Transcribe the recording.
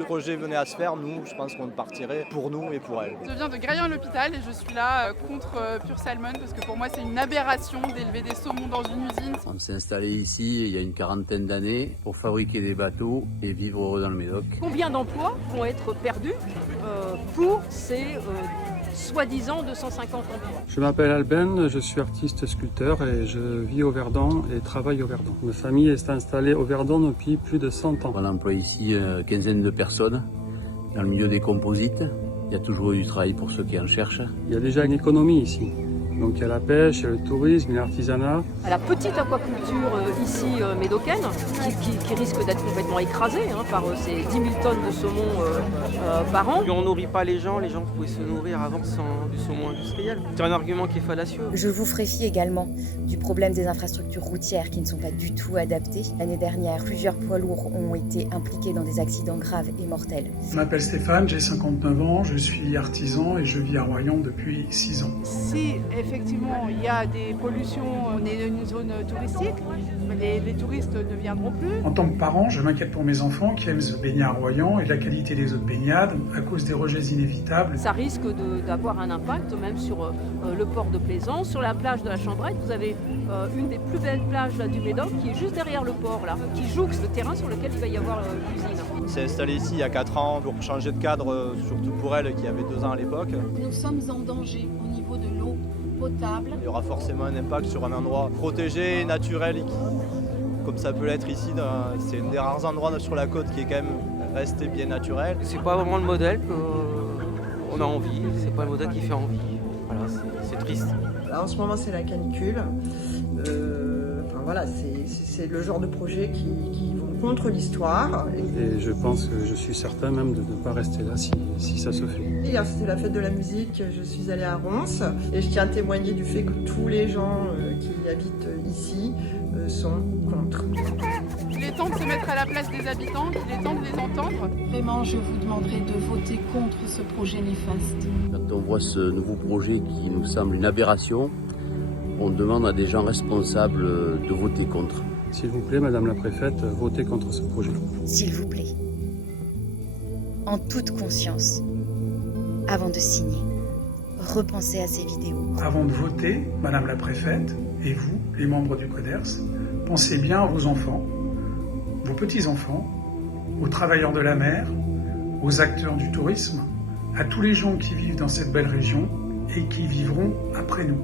le projet venait à se faire, nous, je pense qu'on partirait pour nous et pour elle. Je viens de Graillon-l'Hôpital et je suis là contre Pure Salmon parce que pour moi c'est une aberration d'élever des saumons dans une usine. On s'est installé ici il y a une quarantaine d'années pour fabriquer des bateaux et vivre heureux dans le Médoc. Combien d'emplois vont être perdus pour ces soi-disant 250 emplois? Je m'appelle Alben, je suis artiste sculpteur et je vis au Verdon et travaille au Verdon. Ma famille est installée au Verdon depuis plus de 100 ans. On emploie ici une quinzaine de personnes dans le milieu des composites. Il y a toujours eu du travail pour ceux qui en cherchent. Il y a déjà une économie ici. Donc il y a la pêche, il y a le tourisme, il y a l'artisanat. À la petite aquaculture ici médocaine, qui risque d'être complètement écrasée par ces 10 000 tonnes de saumon par an. Si on nourrit pas les gens pouvaient se nourrir avant sans du saumon industriel. C'est un argument qui est fallacieux. Je vous ferai fi également du problème des infrastructures routières qui ne sont pas du tout adaptées. L'année dernière, plusieurs poids lourds ont été impliqués dans des accidents graves et mortels. Je m'appelle Stéphane, j'ai 59 ans, je suis artisan et je vis à Royan depuis 6 ans. Si effectivement il y a des pollutions, on est une zone touristique, les touristes ne viendront plus. En tant que parent, je m'inquiète pour mes enfants qui aiment se baigner à Royan et de la qualité des eaux de baignade à cause des rejets inévitables. Ça risque d'avoir un impact même sur le port de Plaisance, sur la plage de la Chambrette. Vous avez une des plus belles plages là, du Médoc qui est juste derrière le port, là, qui jouxte le terrain sur lequel il va y avoir l'usine. On s'est installé ici il y a 4 ans pour changer de cadre, surtout pour elle qui avait 2 ans à l'époque. Nous sommes en danger au niveau de l'eau potable. Il y aura forcément un impact sur un endroit protégé, naturel, comme ça peut l'être ici. C'est un des rares endroits sur la côte qui est quand même resté bien naturel. C'est pas vraiment le modèle qu'on a envie, c'est pas le modèle qui fait envie. Voilà, c'est triste. Là, en ce moment, c'est la canicule. C'est le genre de projet qui vont contre l'histoire. Et je pense que je suis certain même de ne pas rester là si ça se fait. Hier, c'était la fête de la musique, je suis allée à Ronces et je tiens à témoigner du fait que tous les gens qui habitent ici sont contre. Il est temps de se mettre à la place des habitants, il est temps de les entendre. Vraiment, je vous demanderai de voter contre ce projet néfaste. Quand on voit ce nouveau projet qui nous semble une aberration, on demande à des gens responsables de voter contre. S'il vous plaît, Madame la Préfète, votez contre ce projet. S'il vous plaît, en toute conscience, avant de signer, repensez à ces vidéos. Avant de voter, Madame la Préfète, et vous, les membres du CODERS, pensez bien à vos enfants, vos petits-enfants, aux travailleurs de la mer, aux acteurs du tourisme, à tous les gens qui vivent dans cette belle région et qui vivront après nous.